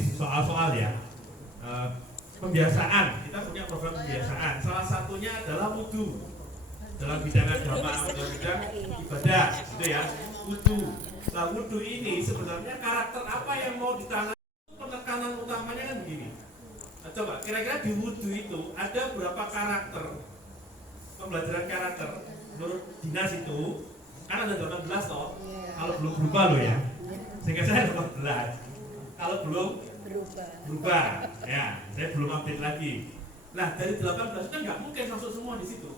soal-soal ya. Pembiasaan, kita punya program pembiasaan. Salah satunya adalah wudhu dalam bidang agama, dalam bidang ibadah, gitu ya. Wudhu. Nah, wudhu ini sebenarnya karakter apa yang mau ditanam? Penekanan utamanya kan begini. Nah, coba kira-kira di wudhu itu ada berapa karakter? Pembelajaran karakter menurut dinas itu kan ada 18 toh. Kalau belum berubah loh ya. Sehingga saya 18. Kalau belum berubah, ya, saya belum update lagi. Nah, dari 18 kan nggak mungkin masuk semua di situ.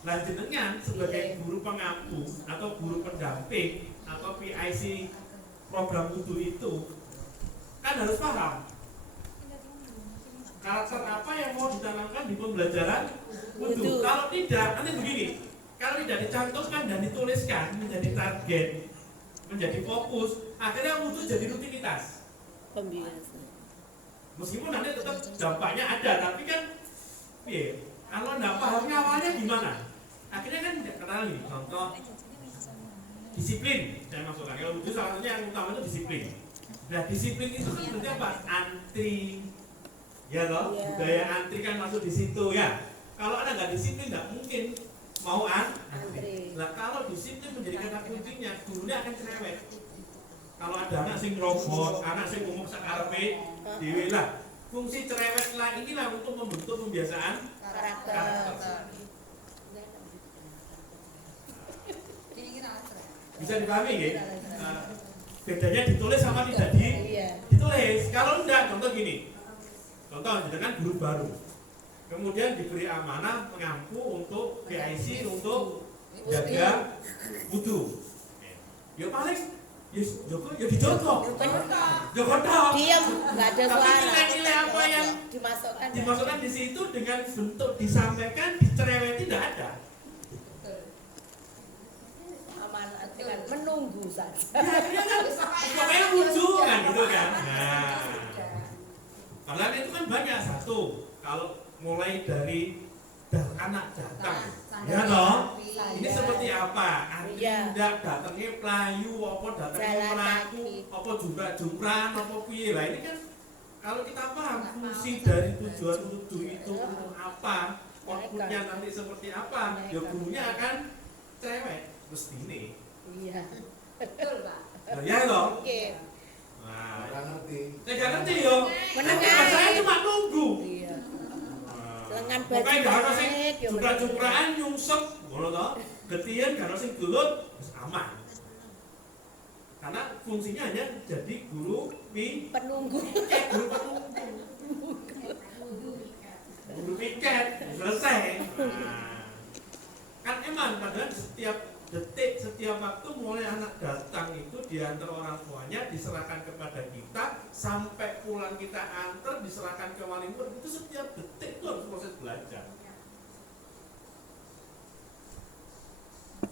Nah, jenengan sebagai guru pengampu atau guru pendamping atau PIC program wudhu itu kan harus paham karakter apa yang mau ditanamkan di pembelajaran wudhu. Kalau tidak, nanti begini. Kalau tidak dicantumkan dan dituliskan menjadi target, menjadi fokus, akhirnya wudhu jadi rutinitas. Pembiasa. Meskipun nanti tetap dampaknya ada, tapi kan kalau nggak pahamnya awalnya gimana? Akhirnya kan tidak kenal nih. Contoh disiplin, saya masukkan. Kalau wudhu salah satunya yang utama itu disiplin. Nah, disiplin itu kan sebenarnya apa? Antri, ya loh. Budaya antri kan masuk di situ ya. Kalau ada nggak disiplin nggak mungkin mau antri. Nah, kalau disiplin menjadi kata kuncinya, gurunya akan cerewet. Kalau ada anak sing robot, anak sing ngomong sakarepe dhewe lah. Fungsi cerewet lah inilah untuk membentuk pembiasaan karakter. Bisa dipahami ya? Bedanya ditulis sama tidak ditulis. Kalau enggak, contoh gini. Contoh, dengan guru baru. Kemudian diberi amanah mengampu untuk PIC untuk jaga wudhu. Ya paling Joko, ya dijogo. Joko tok. Diam, nggak ada suara. Tapi nilai-nilai apa yang dimasukkan di situ dengan bentuk disampaikan, dicereweti tidak ada. Dengan menunggu saja. Ya kan, pokoknya wudhu kan gitu kan. Nah, kalian itu kan banyak satu. Kalau mulai dari anak datang, ya toh. Ini seperti apa? Tidak datangnya pelayu, apa datangnya melaku, apa juga jumran, apa piye lah. Ini kan kalau kita paham fungsi dari tujuan wudhu itu untuk apa, outputnya nanti seperti apa, ya gurunya akan cerewet mesti ini. Iya. Betul, Pak. Ya loh. Oke. Nah, nggak ngerti. Saya ngerti yo. Saya cuma nunggu. Iya. Lengan baju. Pokoknya gak ada sing jumrah-jumrahan nyungsep, ngono to. Getian gak ada sing gelut, wis aman. Karena fungsinya hanya jadi guru penunggu. Guru penunggu. Guru piket, selesai. Nah, kan emang padahal setiap detik, setiap waktu mulai anak datang itu diantar orang tuanya, diserahkan kepada kita, sampai pulang kita antar, diserahkan ke wali murid, itu setiap detik itu harus proses belajar.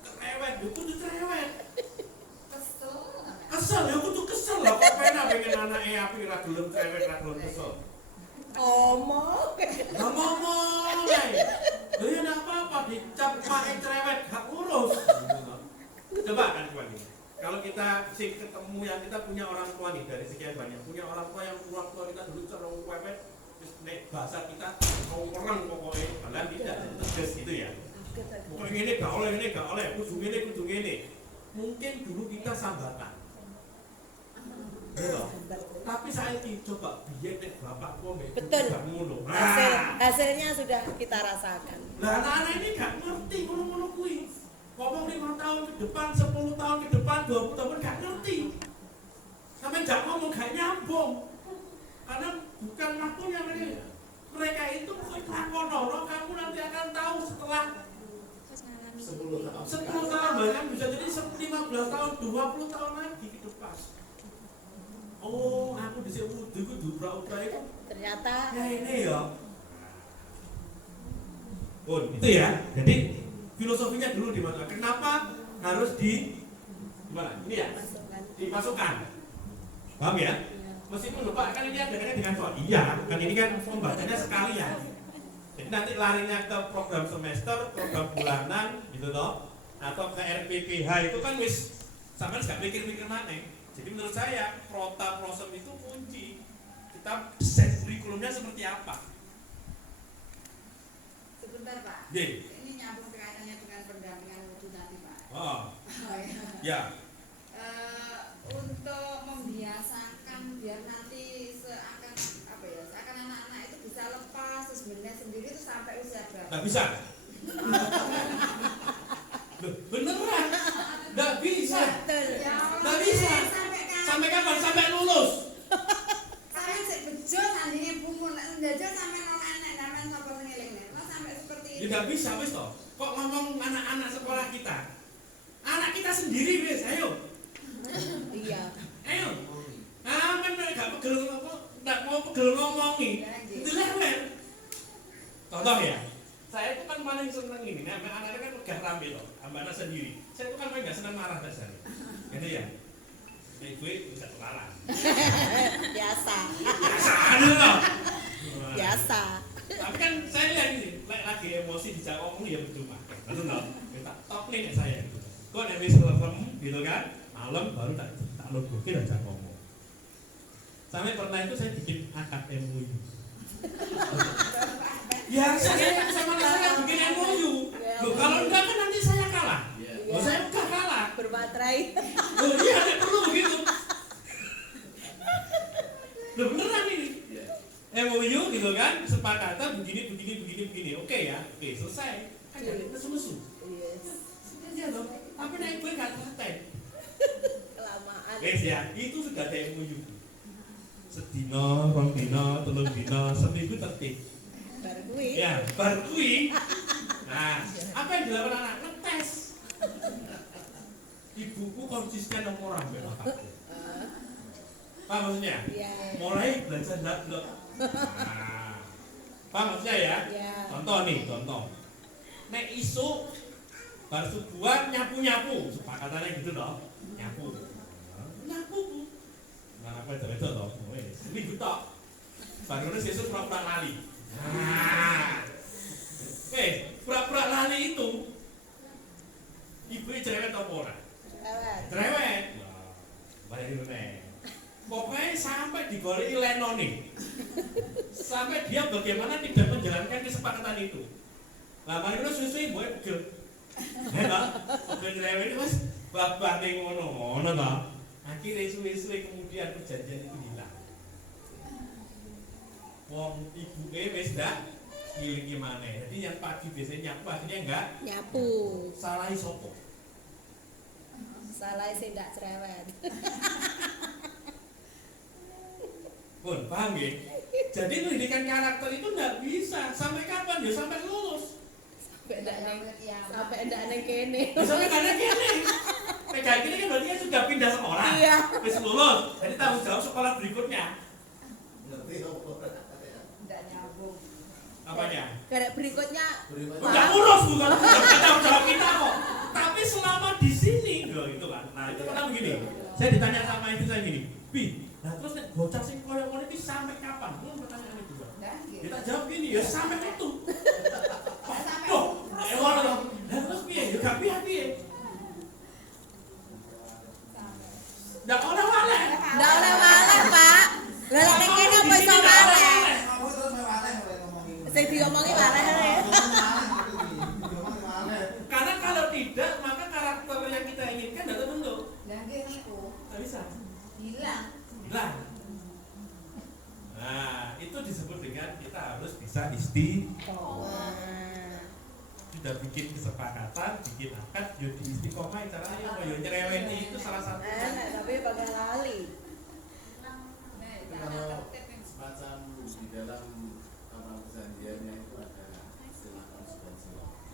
Cerewet, ya kudu cerewet. Kesel, ya kudu kesel lah. Kok pengen anaknya api ragilem cerewet, ragilem kesel. Ngomong. Gak ngomong ya. Ya gak apa-apa, dicap pakai cerewet, gak urus. Coba kan Tuan ini. Kalau kita ketemu yang kita punya orang tua nih dari sekian banyak, punya orang tua yang orang tua kita dulu cerong wepet, nek bahasa kita orang pokoknya, padahal tidak tegas gitu ya. Pokoknya ini gak oleh, kudu ini. Mungkin dulu kita sambatan. Betul. Tapi saya ini coba biar nek bapak komen. Betul. Nah, hasilnya sudah kita rasakan. Nah, anak-anak ini gak ngerti ngono-ngono kuwi. Ngomong 5 tahun ke depan, 10 tahun ke depan, 20 tahun gak ngerti. Sampai gak ngomong gak nyambung. Karena bukan waktunya mereka. Mereka itu kono, kamu nanti akan tahu setelah 10 tahun, bahkan bisa jadi 15 tahun, 20 tahun lagi ke depan. Oh, aku di sini wudhu itu dubrak-ubrak itu. Ternyata ya ini ya. Oh, itu ya. Jadi filosofinya dulu dimasukkan. Kenapa harus gimana? Ini ya. Dimasukkan. Paham ya? Meskipun lupa kan ini ada kaitannya dengan soal. Iya, kan ini kan pembacanya sekalian. Jadi nanti larinya ke program semester, program bulanan gitu toh. Atau ke RPPH itu kan wis sampean gak mikir-mikir maneh. Jadi menurut saya prota prosem itu kunci. Tapi desain kurikulumnya seperti apa? Sebentar Pak. Ye. Ini nyambung kaitannya dengan pendampingan wudhu nanti Pak. Oh, Ya. ya. Untuk membiasakan biar nanti seakan apa ya, seakan anak-anak itu bisa lepas terus belajar sendiri itu sampai usia berapa? Nggak bisa. Loh, beneran? Nggak bisa. Betul. Ya Allah, Nggak bisa. Sampai kapan? Sampai lulus. Sampai sik bejo tandinge bungun, nek njajal sampai nang anak sampean sapa sing eling-eling. Sampai seperti Ya itu. nggak bisa wis toh. Kok ngomong anak-anak sekolah kita? Anak kita sendiri wis, ayo. Iya. Ayo. Men nggak pegel apa? Nggak mau pegel ngomongi. Itu lewer. Contoh ya. Saya itu kan paling seneng ini, nah anak-anak kan pegang rame loh, anak sendiri. Saya itu kan paling nggak seneng marah dasarnya. Gitu ya. Nah, gue bisa ketularan. Biasa. Biasa aja loh. Biasa. Tapi kan saya lihat ini, lagi emosi dijak ngomong ya percuma. Betul loh. Kita top nih saya. Kok nek wis serem gitu kan, malam baru tak logokin aja ngomong. Sampai pernah itu saya bikin akad MOU. Ya saya sama saya bikin MOU. Loh, kalau enggak kan nanti saya kalah. Loh, saya enggak kalah. Berbaterai. Loh, iya ada perlu begitu. Loh, beneran ini. MOU gitu kan, kesepakatan begini. Oke ya, oke selesai. Kan jadi musuh-musuh. Yes. Iya loh. Tapi naik gue nggak telaten. Kelamaan. Guys ya, itu sudah ada MOU. Sedino, rong dino, telung dino, seminggu tertib. Baru kuwi. Ya, baru kui. Nah, apa yang dilakukan anak? Ngetes. Ibuku konsisten nomor sampai bapakku. Paham maksudnya? Iya. Mulai belajar dablek. Nah, paham maksudnya ya? Iya. Contoh. Nek isu bar subuhan nyapu-nyapu, sepakatannya gitu loh. Nyapu. Nyapu. Nah, apa itu loh? Wes, minggu tok. Baru sesuk pura-pura lali. Nah. Pura-pura lali itu ibu cerewet apa ora? Cerewet. Wah, bayar meneh. Pokoknya sampai digoleki lenone. Sampai dia bagaimana tidak menjalankan kesepakatan itu. Lah mari ngono suwe-suwe ibu pegel. Heeh. Pegel cerewet wis babane ngono to. Akhirnya suwe-suwe kemudian perjanjian itu hilang. Wong ibuke wis ndak ngilingi maneh. Jadi yang pagi biasanya nyapu akhirnya enggak Nyapu. salahi sopo. Salah sing ndak cerewet. Pun paham ya? Jadi pendidikan karakter itu enggak bisa sampai kapan ya sampai lulus. Sampai ndak nang kene. Sampai karena gini. Kayak gini kan berarti kan sudah pindah sekolah. Iya. Wis lulus. Jadi tanggung jawab sekolah berikutnya. Tidak nyambung. Apanya? Karena berikutnya Udah urus bukan tanggung jawab kita kok. Tapi selama di sini loh itu kan. Nah, itu kan begini. Saya ditanya sama istri saya gini, "Bi, nah terus nek bocah sing koyo-koyo iki sampai kapan?" Itu pertanyaan itu, Pak. Nah, gitu. Kita jawab gini, ya sampai itu. Sampai Loh, ngono to. Lah terus piye? Ya gak piye-piye. Ndak oleh waleh. ndak oleh malah, Pak. Lah nek nang kene apa iso malah? Sing diomongi malah ya. Karena kalau tidak, maka karakter yang kita inginkan tidak terbentuk. Nah, gitu. Tidak bisa. Hilang. Hilang. Nah, itu disebut dengan kita harus bisa istiqomah. Sudah bikin kesepakatan, bikin akad, yo di istiqomah caranya apa? Yo nyereweti itu salah satu. Tapi bakal lali. Kalau semacam di dalam apa perjanjiannya itu ada istilah konsekuensi.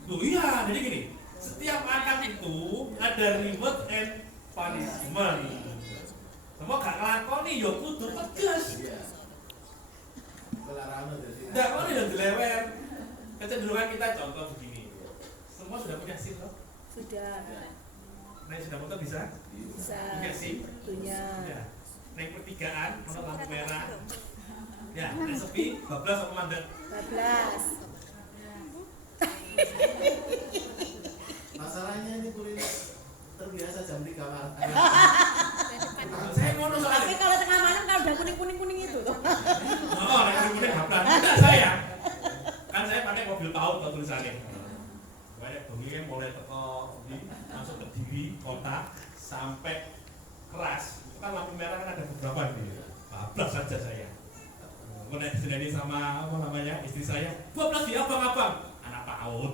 Loh iya, jadi gini, setiap akad itu ada reward and punishment. Semua gak ngelakoni, yo kudu tegas. Iya. Kelarang jadi. Nggak mau yang dilewer. Kecenderungan kita contoh begini. Semua sudah punya SIM loh. Sudah. Naik sepeda motor bisa? Bisa. Punya SIM? Punya. Ya. Naik pertigaan, kalau lampu merah. Ya, naik sepi, bablas sama mandek. 12. Masalahnya ini kuliner terbiasa jam 3 malam. Saya ngono Tapi soalnya. kalau tengah malam kalau udah kuning itu tuh. mobil PAUD kok tulisannya. Kayak bengi mulai teko masuk ke Diri kota sampai Keras. Itu kan lampu merah kan ada beberapa nih. Bablas saja saya. Kemudian disini sama apa namanya istri saya. 12 dia abang-abang. Anak PAUD.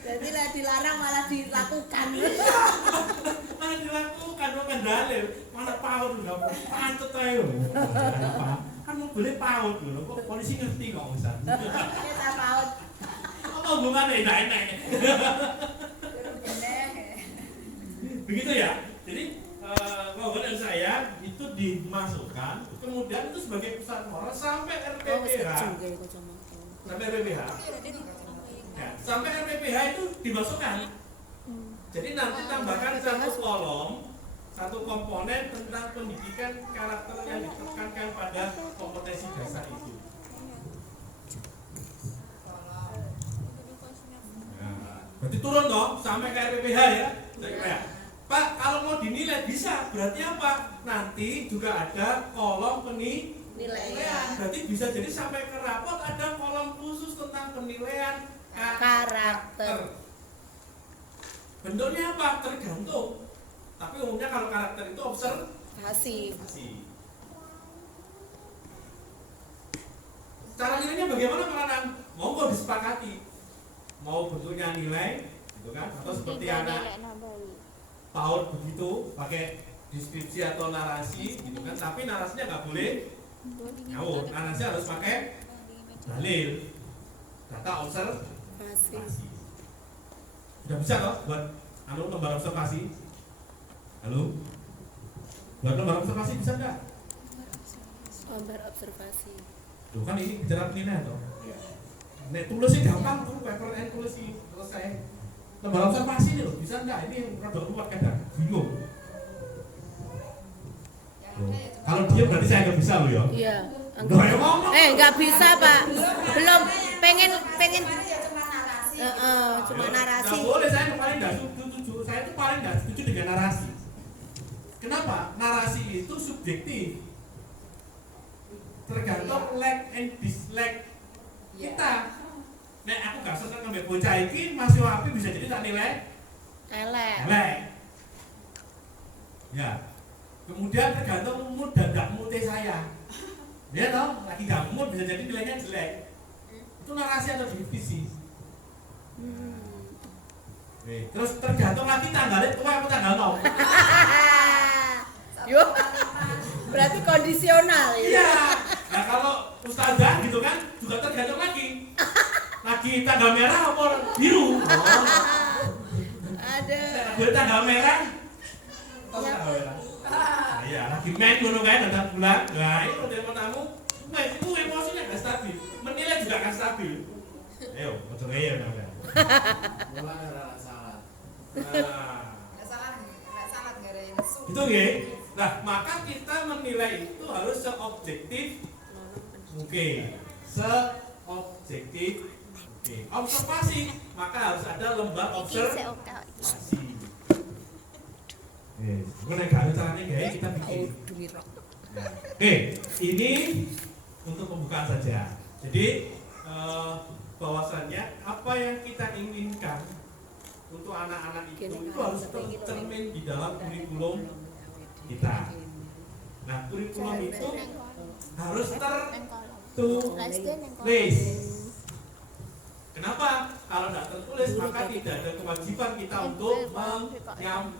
Jadi lah dilarang malah dilakukan. Malah dilakukan, bukan dalil. Mana PAUD udah pancet aja. Kan mau boleh PAUD loh, kok polisi ngerti kok Ustaz. Kita PAUD. Apa hubungannya enak-enak? Begitu ya. Jadi kalau dari saya itu dimasukkan, kemudian itu sebagai pesan moral sampai RPPH. Sampai RPPH. Ya, sampai RPPH itu dimasukkan. Jadi nanti tambahkan satu kolom, satu komponen tentang pendidikan karakter yang ditekankan pada kompetensi dasar itu. Nah, berarti turun dong sampai ke RPPH ya. Saya Pak, kalau mau dinilai bisa, berarti apa? Nanti juga ada kolom penilaian. Berarti bisa jadi sampai ke rapot ada kolom khusus tentang penilaian karakter. Bentuknya apa? Tergantung. Tapi umumnya kalau karakter itu observasi. Cara nilainya bagaimana Kelanan? Monggo disepakati. Mau bentuknya nilai, gitu kan? Atau seperti anak PAUD begitu, pakai deskripsi atau narasi, gitu kan? Tapi narasinya nggak boleh ngawur. Narasi harus pakai dalil, data observasi. Sudah bisa toh buat lembar observasi? Halo? Buat lembar observasi bisa nggak? Lembar observasi. Tuh kan ini bicara penilaian toh. Nek tulis sih gampang tuh, paper and tulis sih selesai. Lembar observasi nih loh, bisa nggak? Ini rada kuat kadang, bingung. Kalau dia berarti saya nggak bisa loh ya. Iya. Udah ayo ngomong. Nggak bisa Pak. Belum pengen. Cuma narasi. Nggak boleh, saya paling nggak setuju. Saya itu paling nggak setuju dengan narasi. Kenapa? Narasi itu subjektif. Tergantung like and dislike kita. Nek aku gak seneng ngambil bocah iki, Mas Yohapi bisa jadi tak nilai elek. Ya. Kemudian tergantung mood dan gak moodnya saya. Ya toh, lagi gak mood bisa jadi nilainya jelek. Itu narasi atau divisi. Terus tergantung lagi tanggalnya tua apa tanggal 0. Yuk. Berarti kondisional ya. Iya. Nah kalau ustazah gitu kan juga tergantung lagi. Lagi tanggal merah apa biru? Ada. Gue tanggal merah. Tanggal merah. Iya, lagi main dulu kan tentang bulan. Nah, ini kalau telepon tamu, itu emosinya nggak stabil. Menilai juga nggak stabil. Ayo, macam aja namanya. Mulai ada salah. Nggak salah nggak ada yang su. Itu ya. Nah, maka kita menilai itu harus seobjektif mungkin. Seobjektif mungkin. Observasi, maka harus ada lembar observasi. Bukan yang gak caranya guys, kita bikin. Oke, ini untuk pembukaan saja. Jadi bahwasannya apa yang kita inginkan untuk anak-anak itu harus tercermin di dalam kurikulum kita. Nah, kurikulum itu harus tertulis. Kenapa? Kalau tidak tertulis maka tidak ada kewajiban kita untuk menyampaikan.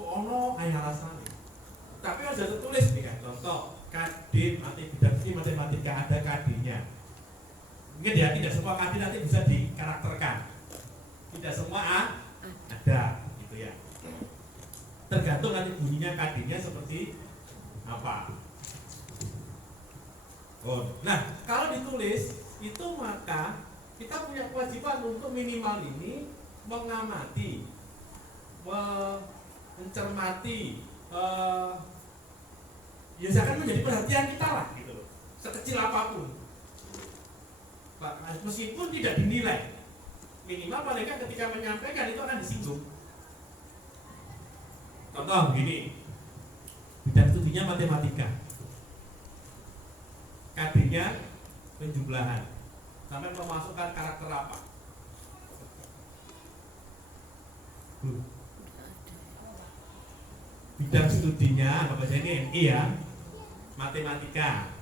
Ono kayak alasan. Tapi harus tertulis nih kan. Contoh, kadin matematika ada kadinnya. Mungkin ya tidak semua kadin nanti bisa dikarakterkan. Tidak semua ada, gitu ya. Tergantung nanti bunyinya kadinnya seperti apa. Nah, kalau ditulis itu maka kita punya kewajiban untuk minimal ini mengamati, mencermati, biasakan menjadi perhatian kita lah gitu loh, sekecil apapun. Meskipun tidak dinilai, minimal paling ketika menyampaikan itu akan disinggung. Contoh begini, bidang studinya matematika, KD-nya penjumlahan, sampai memasukkan karakter apa? Bidang studinya apa saja ini MI ya, matematika,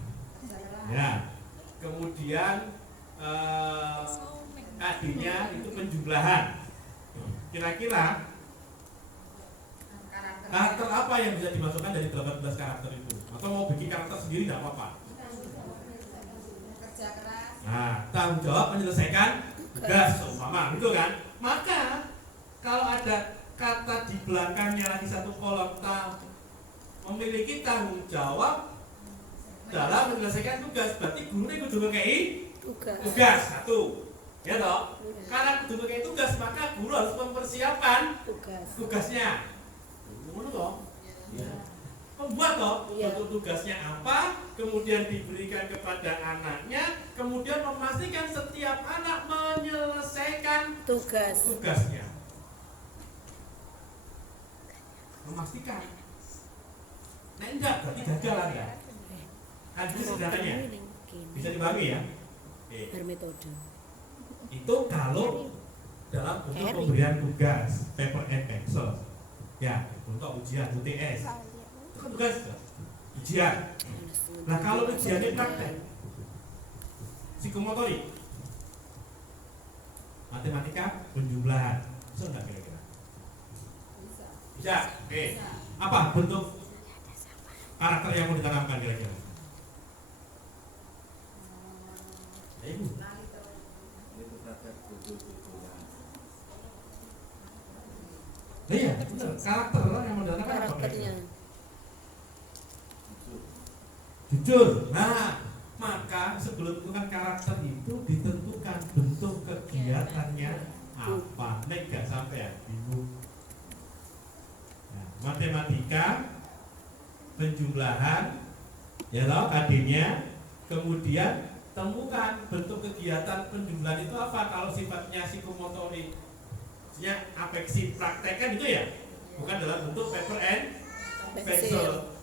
ya. Kemudian KD-nya itu penjumlahan. Kira-kira karakter apa yang bisa dimasukkan dari 18 karakter itu? Atau mau bikin karakter sendiri tidak apa-apa. Kerja keras. Nah, tanggung jawab menyelesaikan tugas seumpama, gitu kan? Maka kalau ada kata di belakangnya lagi satu kolom memiliki tanggung jawab dalam menyelesaikan tugas, berarti guru ini kudu ngekei tugas satu, ya toh? Karena kudu ngekei tugas, maka guru harus mempersiapkan tugasnya. Ngono toh? Membuat toh untuk tugasnya apa, kemudian diberikan kepada anaknya, kemudian memastikan setiap anak menyelesaikan tugasnya. Memastikan. Nah enggak, berarti gagal lah ya. Kan itu sederhananya. Bisa dipahami ya? Bermetode. Itu kalau dalam bentuk pemberian tugas, paper and pencil. Ya, untuk ujian UTS. Itu kan tugas, ujian. Nah kalau ujiannya praktek, psikomotorik, matematika, penjumlahan, bisa nggak kira-kira? Bisa. Oke. Apa bentuk karakter yang mau ditanamkan kira-kira? Ibu. Itu praktek betul-betulan. Iya, benar. Karakter yang mau ditanamkan apa? Karakternya. Jujur. Nah, maka sebelum tentukan karakter itu ditentukan bentuk kegiatannya apa. Nek gak sampai ya, bingung. Nah, matematika, penjumlahan, ya loh, KD-nya, kemudian temukan bentuk kegiatan penjumlahan itu apa. Kalau sifatnya psikomotorik, maksudnya apeksi praktekan itu ya, bukan dalam bentuk paper and pencil.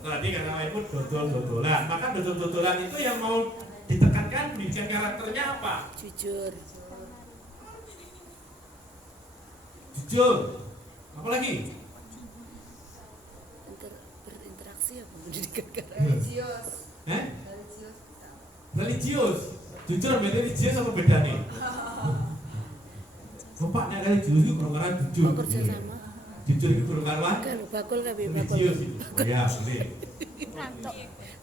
Tadi kata ibu dodol-dodolan, maka dodol-dodolan itu yang mau ditekankan pendidikan karakternya apa? Jujur. Jujur. Apa lagi? Berinteraksi apa pendidikan karakter? Religius. Religius. Religius. Jujur sama religius apa beda nih? Bapaknya religius itu kurang jujur. Kerja sama. Jujur itu kurang Bakul kan biar religius itu. Oh ya, boleh.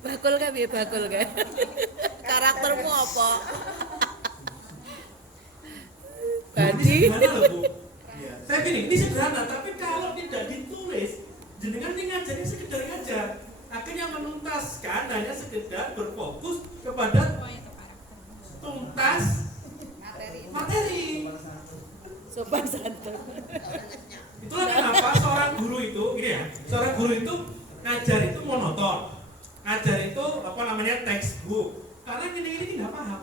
Bakul kan biar bakul kan. Karaktermu apa? Ini sederhana loh Bu. Saya gini, ini sederhana, tapi kalau tidak ditulis, jenengan ini ngajarnya sekedar ngajar. Akhirnya menuntaskan hanya sekedar berfokus kepada tuntas materi. Sopan santun. Itulah kenapa seorang guru itu, gini ya, seorang guru itu ngajar itu monoton, ngajar itu apa namanya textbook, karena gini nggak paham.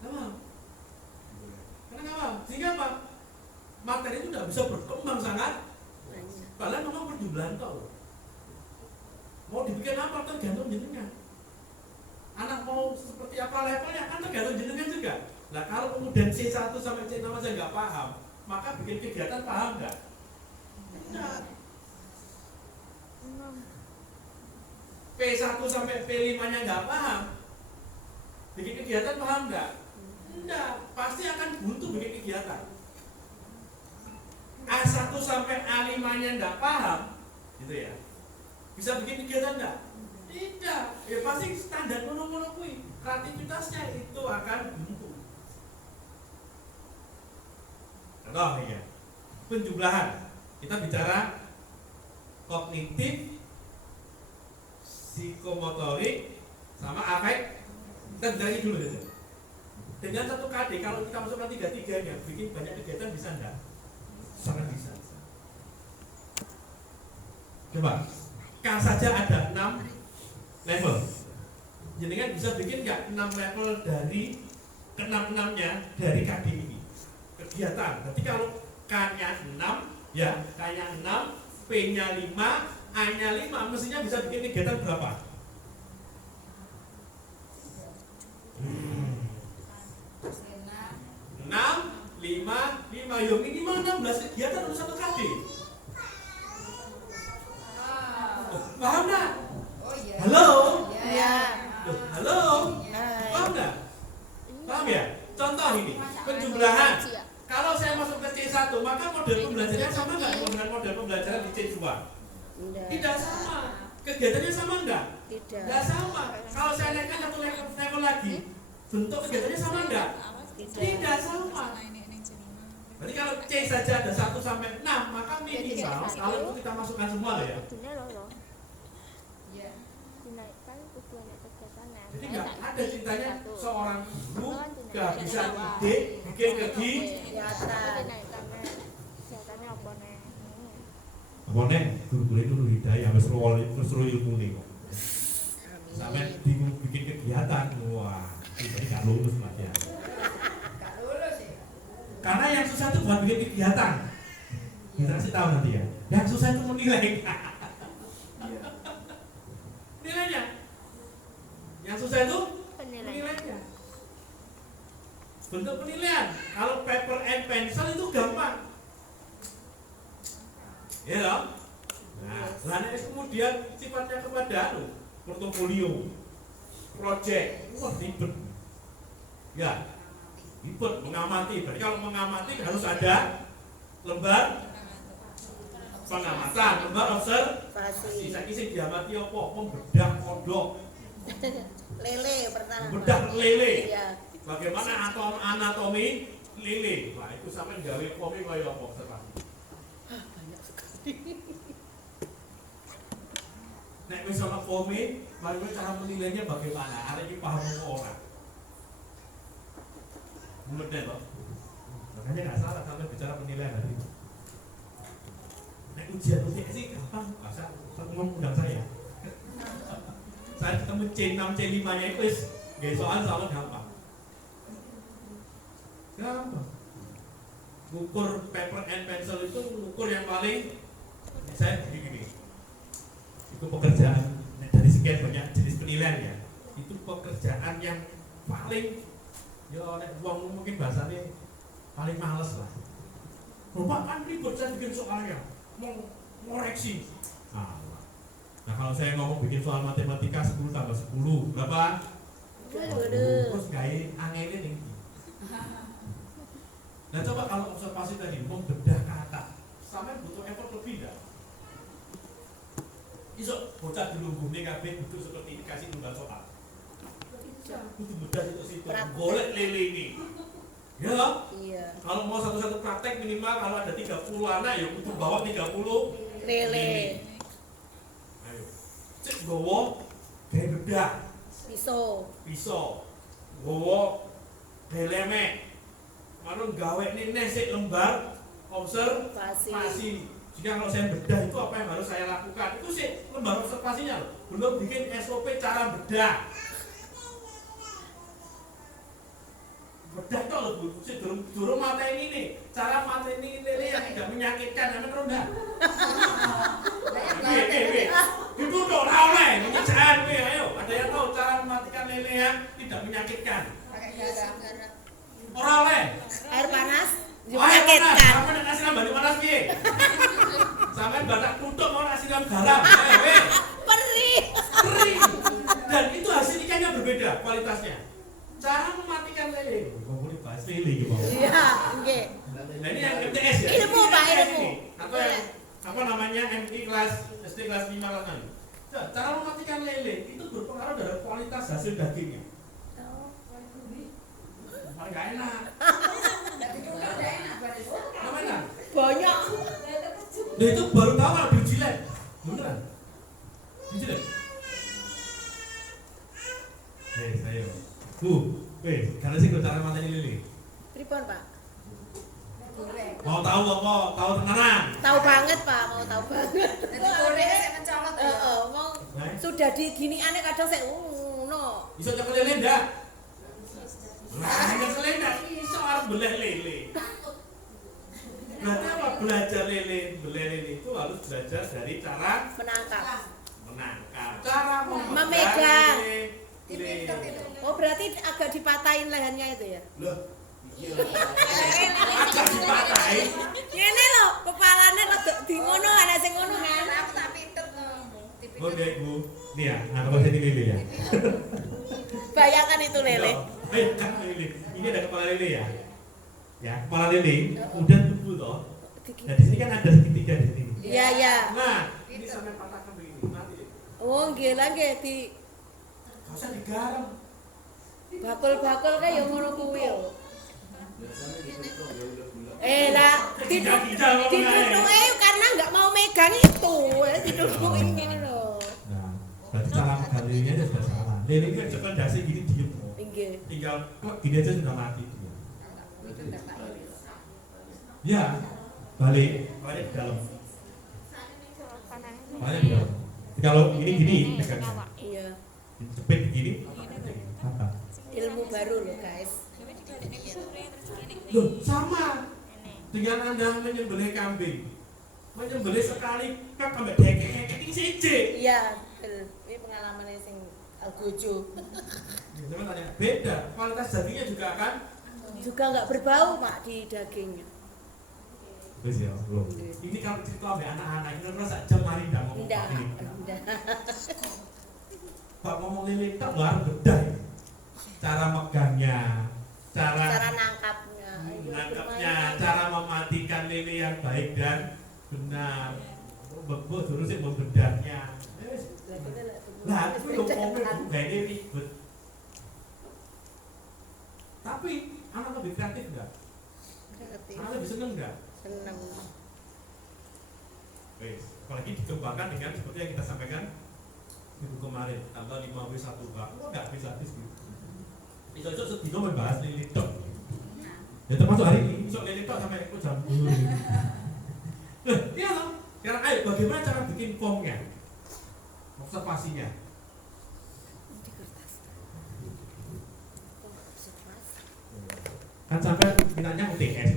Karena nggak paham, sehingga apa? Materi itu nggak bisa berkembang sangat. Padahal memang perjumlahan tau. Mau dibikin apa tergantung jenengan. Anak mau seperti apa levelnya kan tergantung jenengan juga. Nah kalau kemudian C1 sampai C6 aja nggak paham, maka bikin kegiatan paham nggak? Enggak. P1 sampai P5 nya nggak paham, bikin kegiatan paham nggak? Enggak, pasti akan buntu bikin kegiatan. A1 sampai A5 nya nggak paham, gitu ya, bisa bikin kegiatan nggak? Tidak, ya pasti standar mono-mono kui, kreativitasnya itu akan buntu. Contoh nih ya, penjumlahan, kita bicara kognitif, psikomotorik, sama afek. Kita bicara ini dulu saja. Dengan satu KD, kalau kita masukkan tiga-tiganya, bikin banyak kegiatan bisa enggak? Sangat bisa. Coba, K saja ada 6 level. Jenengan bisa bikin nggak 6 level dari ke-6-6-nya dari KD ini? kegiatan. Berarti kalau K-nya 6, ya K-nya 6, P-nya 5, A-nya 5, mestinya bisa bikin kegiatan berapa? 6, 5, 5, ya minimal 16 kegiatan untuk satu KD. Paham nggak? Oh iya. Halo? Iya. Halo? Paham nggak? Paham ya? Contoh ini, penjumlahan. Kalau saya masuk ke C1, maka model pembelajarannya sama nggak dengan model pembelajaran di C2? Tidak sama. Kegiatannya sama nggak? Tidak sama. Kalau saya naikkan satu level lagi, bentuk kegiatannya sama nggak? Tidak sama. Berarti kalau C saja ada 1 sampai 6, maka minimal kalau itu kita masukkan semua lah ya. Iya. Jadi nggak ada ceritanya seorang guru kehabisan ide bikin kegiatan. Apa neng? Guru itu dulu hidayah, terus ilmu nih kok. Sampai bingung bikin kegiatan, wah, ini nggak lulus mas ya. Gak lulus ya. Karena yang susah itu bukan bikin kegiatan. Kita kasih tahu nanti ya. Yang susah itu menilai. Nilainya. Yang susah itu penilaiannya. Bentuk penilaian. Kalau paper and pencil itu gampang. Ya loh. Nah, lainnya kemudian sifatnya kepada portofolio, project, wah ribet. Ya, ribet mengamati. Berarti kalau mengamati harus ada lembar pengamatan, lembar observasi. Saya kisi diamati apa? Membedah kodok. Lele pertama. Membedah lele. Iya. Bagaimana anatomi lele? Wah itu sampai gawe kopi kaya apa observasi. Nek wis ana forme, mari cara menilainya bagaimana? Arek iki paham apa ora? Mudah loh. Makanya nggak salah sampai bicara penilaian tadi. Nek ujian sih gampang, masa ngomong undang saya. Saya ketemu C6, C5 nya itu gak soal sama gampang. Gampang. Ukur paper and pencil itu ukur yang paling saya begini. Itu pekerjaan dari sekian banyak jenis penilaian ya. Itu pekerjaan yang paling ya nek wong mungkin bahasanya paling males lah. Bapak kan ribet saya bikin soalnya, mau ngoreksi. Nah kalau saya ngomong bikin soal matematika 10 tambah 10 berapa? 20. Terus gaya angelin ini. Nah coba kalau observasi tadi membedah kata, sampai butuh effort lebih dah. Isok bocah dilungguh nih kabeh butuh seperti dikasih tunggal soal. Butuh bedah itu situ, golek lele ini. Ya loh? Iya. Kalau mau satu-satu praktek minimal kalau ada 30 anak ya butuh bawa 30 Lele. Ayo. Cek gowo gawe bedah. Pisau. Gowo gawe lemek. Lalu gawe ini nesik lembar observasi. Jika kalau saya bedah itu apa yang harus saya lakukan? Itu sih lembar observasinya loh. Belum bikin SOP cara bedah. Bedah itu loh Bu, sih durung mateni nih. Cara mateni lele yang tidak menyakitkan, namanya ronda. Itu udah oleh, penyejaan gue, ayo. Ada yang tahu cara mematikan lele yang tidak menyakitkan? Pakai garam. Orang oleh. Air panas Menyakitkan. menyakitkan. Sampai nak siram balik panas piye? Sampai batak tutup mau nak siram garam. Ayo, Perih. Dan itu hasil ikannya berbeda kualitasnya. Cara mematikan lele. Ngomongin bahas lele gitu. Iya, nggih. Nah ini yang MTS ya. Ilmu, Pak, ilmu. Atau yang apa namanya MI kelas SD kelas 5 kan. Cara mematikan lele itu berpengaruh dari kualitas hasil dagingnya. Paling gak enak. Apa enak? Banyak. Nah itu baru tahu kalau dijilet. Beneran? Dijilet? Ayo. Karena sih cara matanya lele. Pripun, Pak? Mau tahu apa? Tahu tenanan? Tahu banget, Pak. Mau tahu banget. Jadi boleh saya mencolot ya. Mau sudah diginiane kadang saya ngono. Bisa cekel lele ndak? Nah, cekel lele ndak iso arep beleh lele. belajar dari cara Menangkap. cara Memegang. lele. Oh, berarti agak dipatahin lehernya itu ya? Loh, iya. Agak dipatahin. Ngene lho, kepalane rada di ngono ana sing ngono kan. Aku tak pinter tuh. Oh, Bu. Nih ya, nah kalau saya lele ya. Bayangkan itu lele. Kan lele. Ini ada kepala lele ya. Ya, kepala lele, kemudian tubuh toh. Nah, di sini kan ada segitiga di sini. Iya, iya. Nah, ini sampai patahkan begini. Nanti Oh, nggih lah nggih di nggak usah digarap. bakul-bakul kae yo ngono kuwi yo. Biasanya ditutup ya udah bulat. Lah, ditutuke karena enggak mau megang itu. Ditutuke ngene lho. Nah, berarti cara megang lelenya aja sudah salah. Lele kan cepat dasi gini diem. Nggih. Tinggal kok gini aja sudah mati dia. Itu enggak tak iris. Ya, balik di dalam. Balik di dalam. Kalau gini megangnya. Iya. Cepet begini. Apa? Ilmu baru loh, guys. Loh, sama. Dengan Anda menyembelih kambing. Menyembelih sekali kan sampai dekek ini siji. Iya, betul. Ini pengalamannya sing algojo. Teman tanya, beda. Kualitas dagingnya juga akan Juga enggak berbau, Pak, di dagingnya. wis ya, belum. Ini kalau cerita sama anak-anak ini rasa jam mari ndak ngomong. Ndak, ini. ndak. Pak ngomong lele tak baru bedah. Cara megangnya, Cara cara nangkapnya. menangkapnya, cara mematikan lele yang baik dan benar. Bebo terus sih membedahnya. Lah, itu lo ngomong gaya ribet. Tapi anak lebih kreatif enggak? Anak lebih seneng enggak? Seneng. Wes, apalagi dikembangkan dengan seperti yang kita sampaikan minggu kemarin, tanggal 5W1 Pak. Kok enggak habis-habis gitu. Besok sedino membahas lele tok. Ya termasuk hari ini, besok lele tok sampai aku jam 10. Loh, iya loh. Sekarang ayo bagaimana cara bikin formnya? Observasinya. Kan sampai minatnya UTS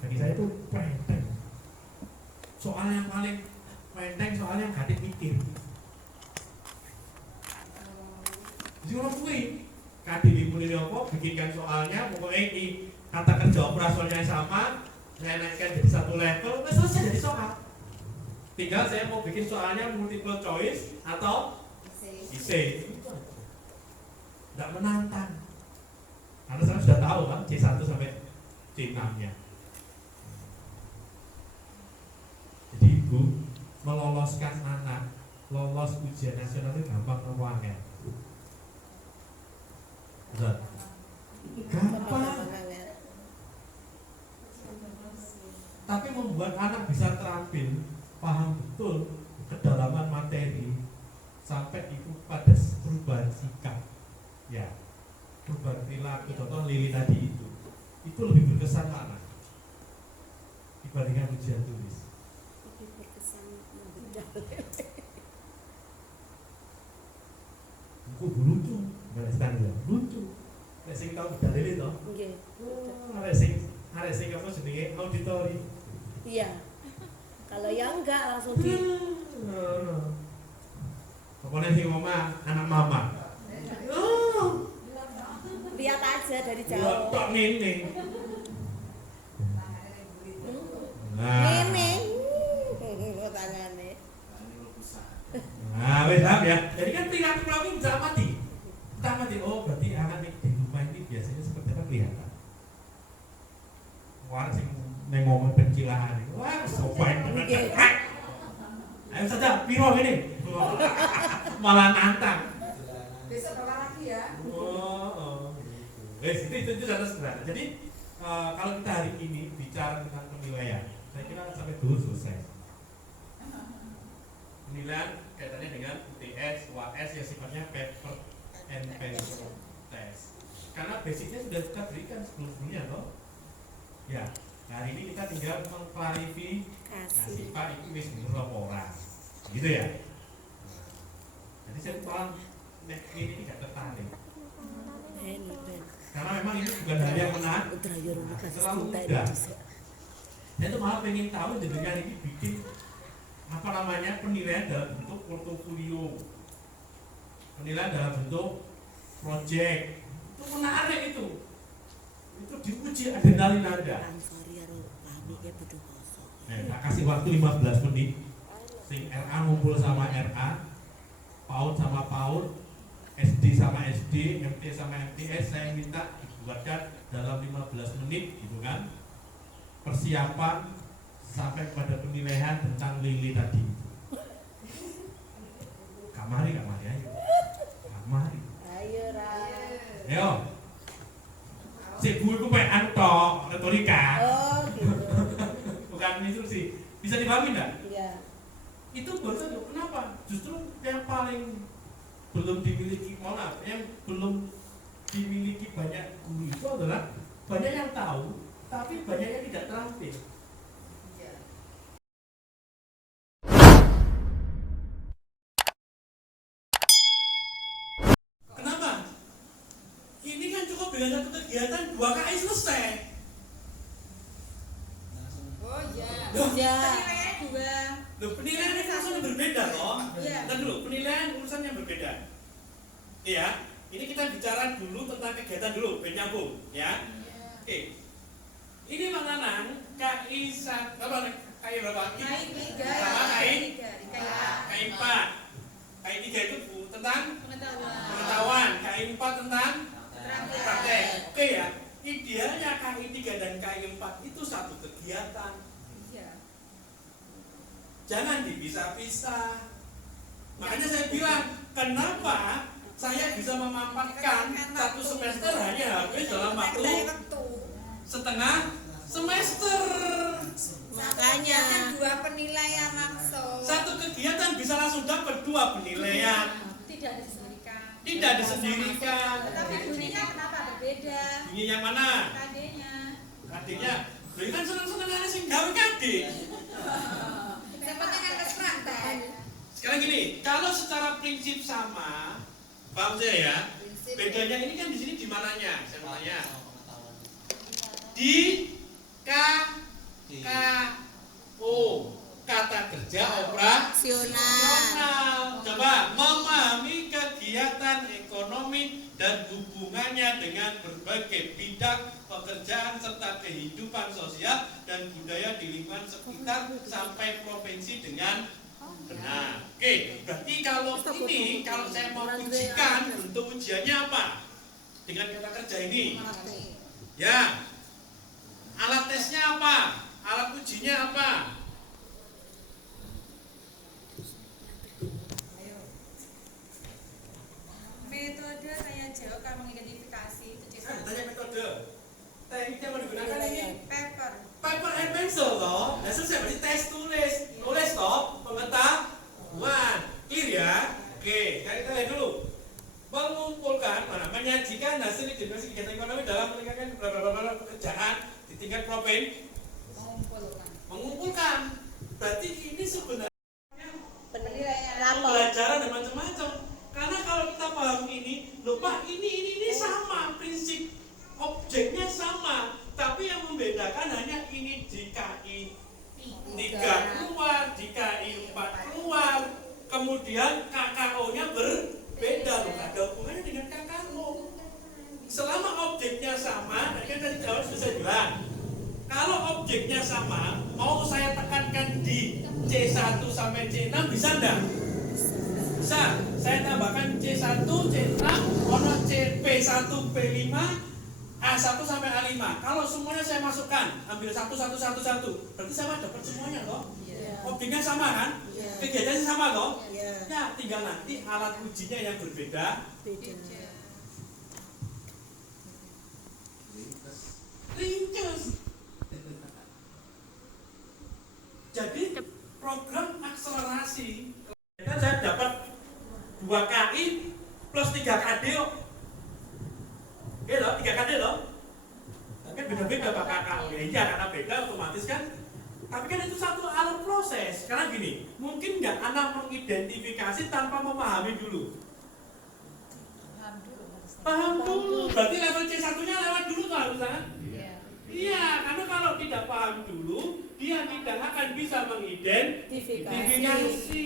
bagi saya itu pendek. Soal yang paling pendek, soalnya yang gak dipikir. Jadi orang kuih kadang dimulai apa, bikinkan soalnya, pokoknya ini kata kerja operasionalnya sama, saya naikkan jadi satu level, selesai jadi soal. Tinggal saya mau bikin soalnya multiple choice atau isi. Tidak menantang. Karena saya sudah tahu kan C1 sampai C6-nya. Jadi ibu meloloskan anak lolos ujian nasional itu gampang apa ya? Gampang. Tapi membuat anak bisa terampil, paham betul kedalaman materi sampai itu pada perubahan sikap, ya, perubahan perilaku. Contoh Lili tadi itu lebih berkesan mana dibandingkan ujian tulis? Lebih berkesan Buku lucu, nggak standar lucu. Sing tahu dalil itu, nggih. ada sing apa jenenge auditori. Iya. Kalau yang enggak langsung di Pokoknya sing mama anak mama. lihat aja dari jauh. Tok ini. Nah, Ini. Tangane. nah, wes paham ya. Jadi kan perilaku bisa mati. Kita mati. Oh, berarti anak di rumah ini biasanya seperti apa kelihatan? Wah, sing neng ngomong pencilahan. Wah, sopan banget. Ayo saja, piro ini. Malah nantang. Besok bawa lagi ya. Oh. Itu data sederhana. Jadi kalau kita hari ini bicara tentang penilaian, saya kira sampai dulu selesai. Penilaian kaitannya dengan UTS, UAS yang sifatnya paper and pencil test. Karena basicnya sudah kita berikan sebelumnya, toh. Ya, hari ini kita tinggal mengklarifikasi Pak itu wis bener apa ora. Gitu ya. Jadi saya tolong ini tidak tertarik. Karena memang ini bukan hal yang menarik, terlalu mudah. Saya tuh malah pengen tahu jenengan ini bikin apa namanya, penilaian dalam bentuk portofolio, penilaian dalam bentuk project. Itu menarik itu diuji adrenalin Anda. Tak kasih waktu 15 menit. Sing RA ngumpul sama RA, PAUD sama PAUD, SD sama SD, MT sama MTS, saya minta dibuatkan dalam 15 menit gitu kan. Persiapan sampai pada penilaian tentang Lili tadi. Kamari ayo. Kamari. Ayo. Si Bu itu pengen tok, retorika. Oh, gitu. Bukan instruksi. Bisa dipahami enggak? Iya. Itu baru kenapa? Justru yang paling belum dimiliki, yang belum dimiliki banyak guru itu adalah banyak yang tahu, tapi banyak yang tidak terampil. Kenapa? Ini kan cukup dengan satu kegiatan 2 KI selesai. Oh iya. Iya. Dua. Loh, penilaian ini urusan yang berbeda loh. Iya. Ntar dulu, penilaian urusan yang berbeda. Iya, ini kita bicara dulu tentang kegiatan dulu, biar nyambung, ya. Oke. Ini Bang Nanang, KI berapa? KI 3. Sama KI? KI 4. KI KI 3 itu Bu, tentang pengetahuan. pengetahuan, KI 4 tentang Praktek. praktek. Oke ya. Idealnya KI 3 dan KI 4 itu satu kegiatan. Iya. Jangan dipisah-pisah. Makanya saya bilang, kenapa saya bisa memampatkan satu semester hanya habis dalam waktu setengah semester. Makanya Kan 2 penilaian langsung. Satu kegiatan bisa langsung dapat 2 penilaian. Tidak disendirikan. Tidak disendirikan. Tapi bunyinya kenapa berbeda? Ini yang mana? KD-nya. KD-nya. Ini kan senang-senang ada sing gawe KD. Yang penting kan praktek. Sekarang gini, kalau secara prinsip sama, paham saya ya? Bedanya ini kan di sini di mananya? Saya mau tanya. Di KKO, kata kerja operasional. Coba memahami kegiatan ekonomi dan hubungannya dengan berbagai bidang pekerjaan serta kehidupan sosial dan budaya di lingkungan sekitar sampai provinsi dengan benar. Oke, berarti kalau ini, kalau saya mau ujikan, bentuk ujiannya apa? Dengan kata kerja ini. Ya. Alat tesnya apa? Alat ujinya apa? Metode tanya jawab kalau mengidentifikasi itu Tanya metode. Teknik yang mau digunakan ini paper. paper and pencil loh. Nah selesai berarti tes tulis. Tulis toh pengetahuan. Clear ya? Oke, kita lihat dulu. Mengumpulkan, menyajikan hasil identifikasi kegiatan ekonomi dalam meningkatkan pekerjaan di tingkat provinsi. Mengumpulkan. Berarti ini sebenarnya pelajaran dan macam-macam. Karena kalau kita paham ini, lupa ini sama prinsip objeknya sama, tapi yang membedakan hanya ini di KI 3 keluar, di KI 4 keluar, kemudian KKO-nya berbeda, loh, ada hubungannya dengan KKO. Selama objeknya sama, kan tadi jawab sudah saya bilang, kalau objeknya sama, mau saya tekankan di C1 sampai C6 bisa enggak? Bisa. Saya tambahkan C1, C6, ono P1, P5, A1 sampai A5. Kalau semuanya saya masukkan, ambil satu, berarti sama dapat semuanya loh. Objeknya sama kan? Kegiatannya sama loh. Ya, tinggal nanti alat ujinya yang berbeda. Ringkes. Jadi program akselerasi. Kan saya dapat 2 KI plus 3 KD loh. Oke loh, 3 KD loh. Tapi beda-beda Pak KKO. Ya iya, karena beda otomatis kan. Tapi kan itu satu alur proses. Karena gini, mungkin nggak anak mengidentifikasi tanpa memahami dulu. Paham dulu. Berarti level C1-nya lewat dulu tuh harusnya. Iya, karena kalau tidak paham dulu, dia tidak tidak akan bisa mengidentifikasi.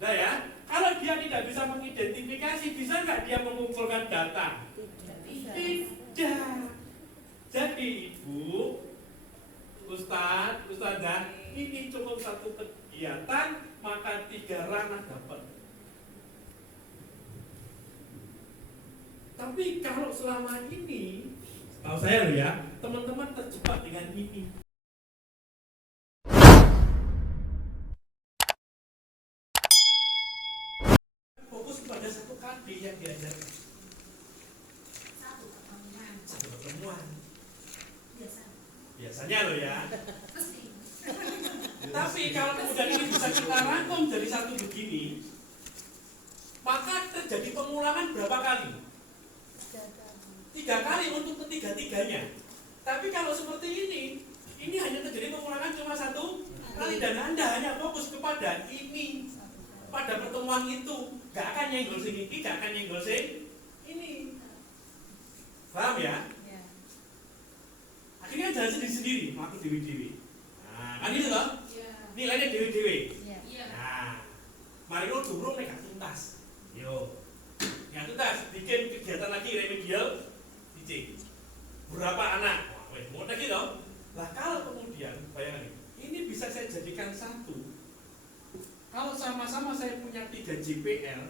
Nah ya, kalau dia tidak bisa mengidentifikasi, bisa nggak dia mengumpulkan data? Tidak. Jadi ibu, ustadz, ustadzah, ini cukup satu kegiatan, maka 3 ranah dapat. Tapi kalau selama ini, tahu saya loh ya, teman-teman terjebak dengan ini. Fokus pada satu KD yang diajarkan. Satu pertemuan. Biasanya loh ya. Tapi kalau kemudian ini bisa kita rangkum jadi satu begini, maka terjadi pengulangan berapa kali? 3 kali untuk ketiga-tiganya. Tapi kalau seperti ini hanya terjadi pengulangan cuma 1 kali dan Anda hanya fokus kepada ini, pada pertemuan itu, gak akan nyenggol sini, gak akan nyenggol ini. Paham ya? Akhirnya jalan sendiri-sendiri, aku dewi-dewi. Nah, kan itu loh? Nilainya dewi-dewi. Nah, mari lo durung nih gak tuntas. Yo, gak tuntas, bikin kegiatan lagi remedial. Berapa anak? Mau lagi dong. Lah kalau kemudian bayangkan ini bisa saya jadikan satu. Kalau sama-sama saya punya 3 JPL,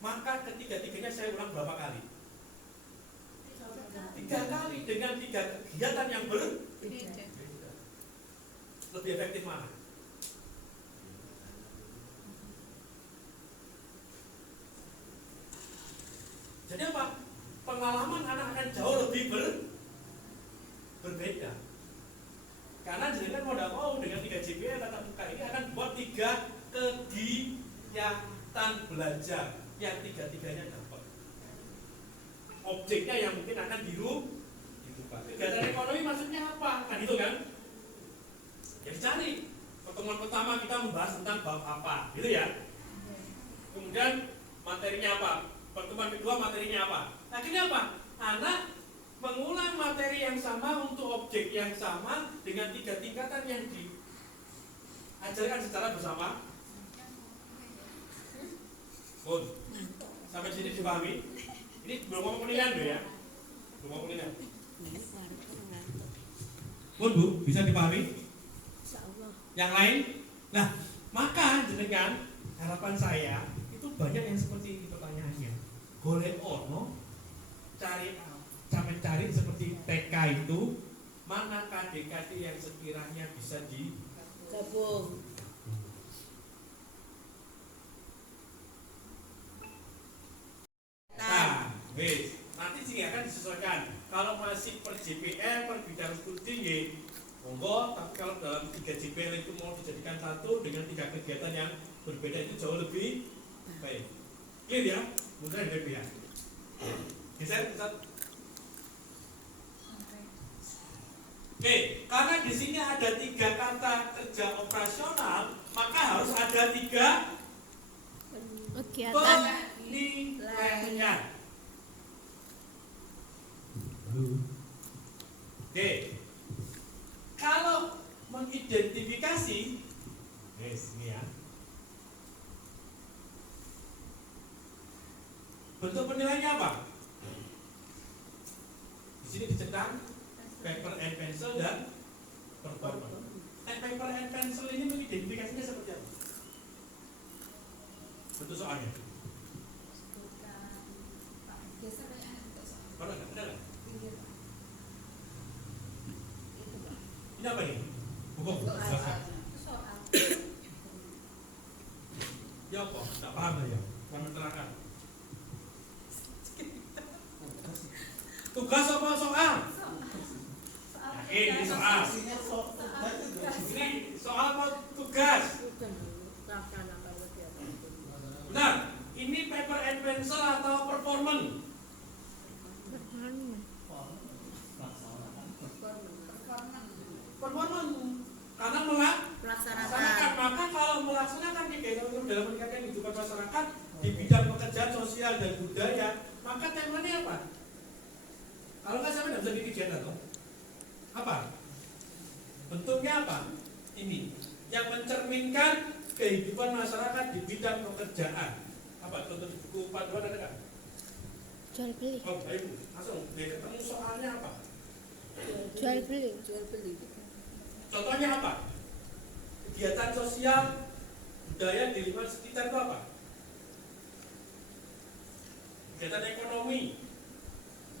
maka ketiga-tiganya saya ulang berapa kali? 3 kali dengan 3 kegiatan yang berbeda. Lebih efektif mana? Jadi apa? Pengalaman anak akan jauh lebih berbeda. Karena jenengan mau tidak mau dengan 3 JPL tatap muka ini akan buat 3 kegiatan belajar yang 3-tiganya dapat. Objeknya yang mungkin akan dirubah. Kegiatan ekonomi maksudnya apa? Kan itu kan? Ya dicari. Pertemuan pertama kita membahas tentang bab apa, gitu ya. Kemudian materinya apa? Pertemuan kedua materinya apa? Akhirnya apa? Anak mengulang materi yang sama untuk objek yang sama dengan 3 tingkatan yang diajarkan secara bersama. Bun, sampai sini dipahami? Ini belum ngomong penilaian loh ya? Belum ngomong penilaian. Bun, Bu, bisa dipahami? Yang lain? Nah, maka jenengan harapan saya itu banyak yang seperti ini pertanyaannya. Golek ono, cari seperti TK itu, mana KD-KD yang sekiranya bisa digabung. Nah, nanti sih akan disesuaikan. Kalau masih per JPL, per bidang studi, monggo. Tapi kalau dalam 3 JPL itu mau dijadikan satu dengan 3 kegiatan yang berbeda itu jauh lebih baik. Clear ya? Mudah ya, ya. Geser, Ustaz. Oke, karena di sini ada 3 kata kerja operasional, maka harus ada 3 penilaian. Oke, kalau mengidentifikasi, ini ya. Bentuk penilaiannya apa? Di sini dicetak paper and pencil dan performance. Paper and pencil ini mengidentifikasinya seperti apa? Bentuk soalnya. Ada nggak? Ini apa ini? Buku. Ya kok, nggak paham ya? Kamu terangkan. Tugas apa soal? Ini soal. Ini soal apa tugas? Benar. Ini paper and pencil atau performance? Performance. Karena melaksanakan. Maka kalau melaksanakan kegiatan dalam meningkatkan kehidupan masyarakat di bidang pekerjaan sosial dan budaya, maka temanya apa? Kalau nggak sampai nggak bisa bikin kegiatan toh. Apa? Bentuknya apa? Ini yang mencerminkan kehidupan masyarakat di bidang pekerjaan. Apa? Contoh buku panduan ada nggak? Jual beli. Oh, baik Bu. Langsung dia ketemu soalnya apa? Jual beli. Jual beli. Contohnya apa? Kegiatan sosial budaya di lingkungan sekitar itu apa? Kegiatan ekonomi.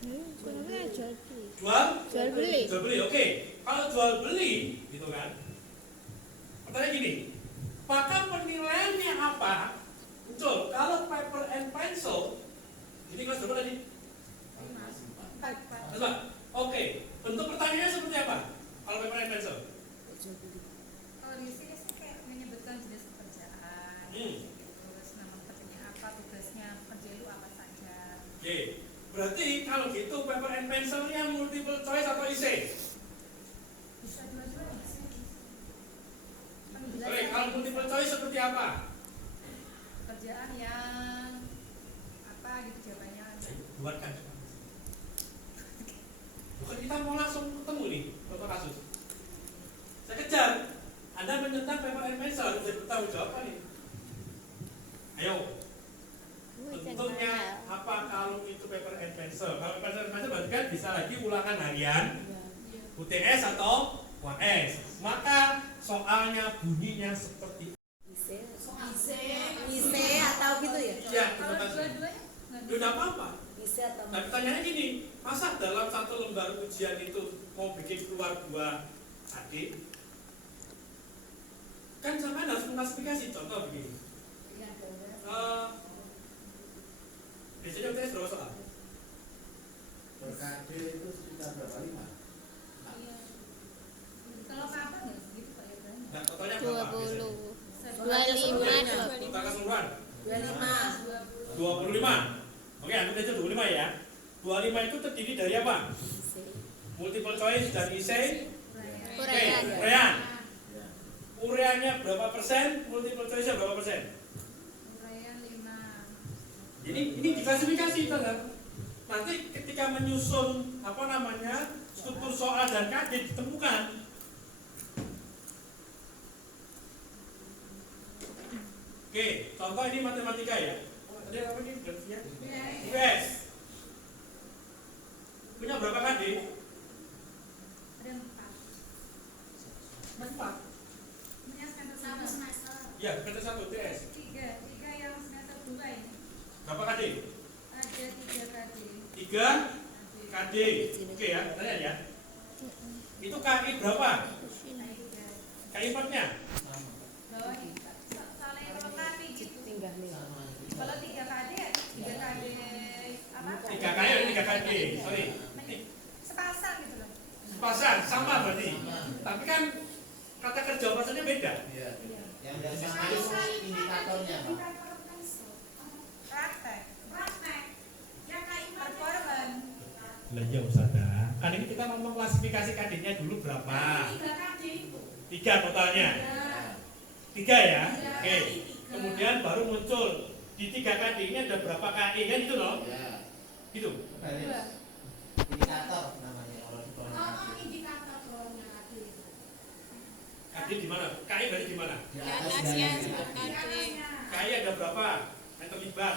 Namanya jual beli. Jual beli. Jual beli, oke. Kalau jual beli, gitu kan? Pertanyaan gini, maka penilaiannya apa? Muncul. Kalau paper and pencil, ini kelas berapa tadi? Coba. Oke. Bentuk pertanyaannya seperti apa? Kalau paper and pencil? Kalau di sini sih kayak menyebutkan jenis pekerjaan. Terus nama pekerjaannya apa, tugasnya pekerja itu apa saja. Oke. Berarti kalau gitu paper and pencilnya multiple choice atau essay? Bisa dua-duanya sih. Oke, kalau multiple choice seperti apa? Pekerjaan yang apa gitu jawabannya. Buatkan. Bukan kita mau langsung ketemu nih contoh kasus. Saya kejar. Anda menentang paper and pencil harus jadi bertanggung jawab nih. Ayo. Bentuknya apa kalau itu paper and pencil? Kalau paper and pencil berarti kan bisa lagi ulangan harian, UTS atau UAS. Maka soalnya bunyinya seperti Ise atau gitu ya? ya, Kalau terima kasih. dua-duanya nggak bisa. Udah apa-apa. Ise atau Nah, pertanyaannya gini, masa dalam satu lembar ujian itu mau bikin keluar dua adik? Kan sampai harus mengklasifikasi. Contoh begini. Biasanya UTS berapa soal? Per KD itu sekitar berapa? 5? Iya. Kalau kapan ya segitu Pak ya berarti. Nah, totalnya berapa? 20. Biasanya? 25. Total keseluruhan 25. 25. Oke, anggap aja 25 ya. 25 itu terdiri dari apa? Multiple choice dan essay. Oke, urean. Ureannya berapa persen? Multiple choice-nya berapa persen? Uraian 5. Ini diklasifikasi kan? Nanti ketika menyusun apa namanya struktur soal dan KD ditemukan. Oke, contoh ini matematika ya. Ada apa ini? US. Punya berapa KD? Ada 4. 4. Punya semester 1. Ya, kata 1 TS. 3 yang semester 2 ini. Berapa KD? Ada 3 KD. 3 KD. Oke ya, tanya ya. Itu KI berapa? KI 4-nya? Bawah saling melengkapi gitu. tinggal nih. Kalau 3 KD, 3 KD apa? 3 KI atau 3 KD? Sorry. Sepasang gitu loh. Sepasang, sama berarti. Tapi kan kata kerja pasarnya beda. Iya. Yang sama itu indikatornya, Pak. Praktek. Yang kayak performan. Lah iya Ustazah. Kan ini kita ngomong klasifikasi KD-nya dulu berapa? 3 KD itu. 3 totalnya. 3 ya? Oke. Kemudian baru muncul di 3 KD ini ada berapa KI kan itu loh? Iya. Gitu. Indikator namanya kalau di bawah KD. Indikator bawahnya KD. KD di mana? KI berarti di mana? Di atasnya KI ada berapa? Meter libat.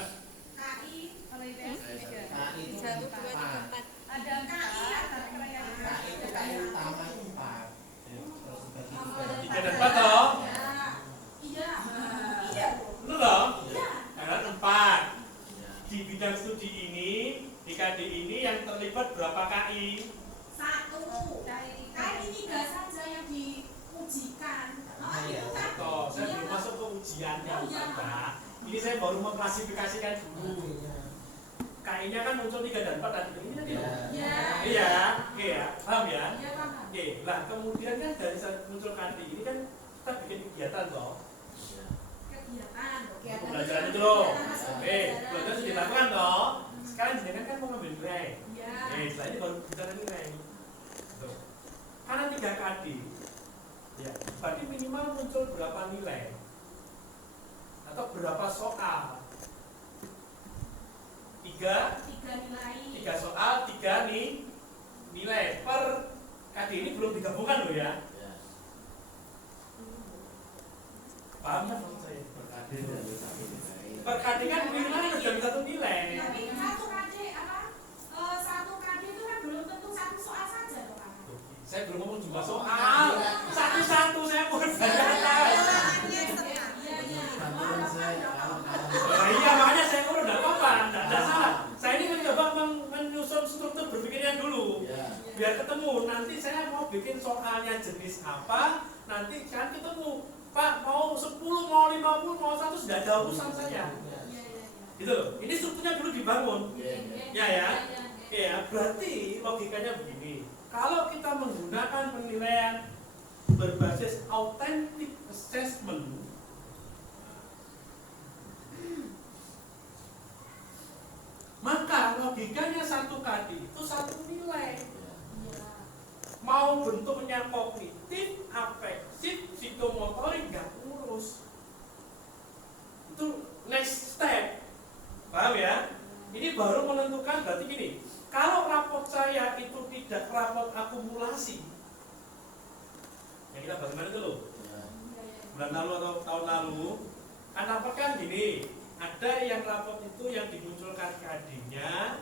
KI kalau IPS 3. KI itu 1, 2, 3, 4. 4. Ada KI antara yang KI itu KI utama itu 4. Terus dibagi 3 dan 4 toh? Iya. Betul toh? Ada 4. Di bidang studi ini, di KD ini yang terlibat berapa KI? 1. KI 3 saja yang diujikan. Itu kan Toh, saya belum masuk ke ujiannya Ustazah. Ini saya baru mengklasifikasikan dulu. KI-nya kan muncul 3 dan 4 tadi. Ini tadi loh. Iya, oke ya, paham ya? Oke, lah kemudian kan dari saat muncul KD ini kan kita bikin kegiatan toh. Pembelajaran itu loh. Oke, pembelajaran sudah dilakukan toh. Sekarang jenengan kan mau ngambil nilai. Setelah ini baru bicara nilai. Tuh. Karena 3 KD, ya, berarti minimal muncul berapa nilai atau berapa soal? 3 3 nilai. 3 soal, 3 nih ini belum digabungkan loh ya. Ya. Paham ya maksud saya? Perkade dan satu nilai. Per KD kan nilai jadi satu nilai. Tapi satu KD apa? Satu KD itu kan belum tentu satu soal saja kok Pak. Saya belum ngomong jumlah soal. Satu-satu saya mau berbayar. Bantuan saya Nah, iya makanya saya urut enggak apa-apa, enggak salah. Saya ini mencoba menyusun struktur berpikirnya dulu. Ya. Biar ketemu, nanti saya mau bikin soalnya jenis apa, nanti kan ketemu. Pak, mau 10, mau 50, mau 100, sudah ada urusan saya. Gitu loh. Ini strukturnya dulu dibangun. Ya ya. Ya, berarti logikanya begini. Kalau kita menggunakan penilaian berbasis authentic assessment, maka logikanya satu KD itu satu nilai. Mau bentuknya kognitif, afektif, psikomotorik nggak urus. Itu next step. Paham ya? Ini baru menentukan berarti gini. Kalau rapot saya itu tidak rapot akumulasi, yang kita bagaimana itu loh? Bulan lalu atau tahun lalu, kan rapot kan gini. Ada yang rapot itu yang dimunculkan KD-nya,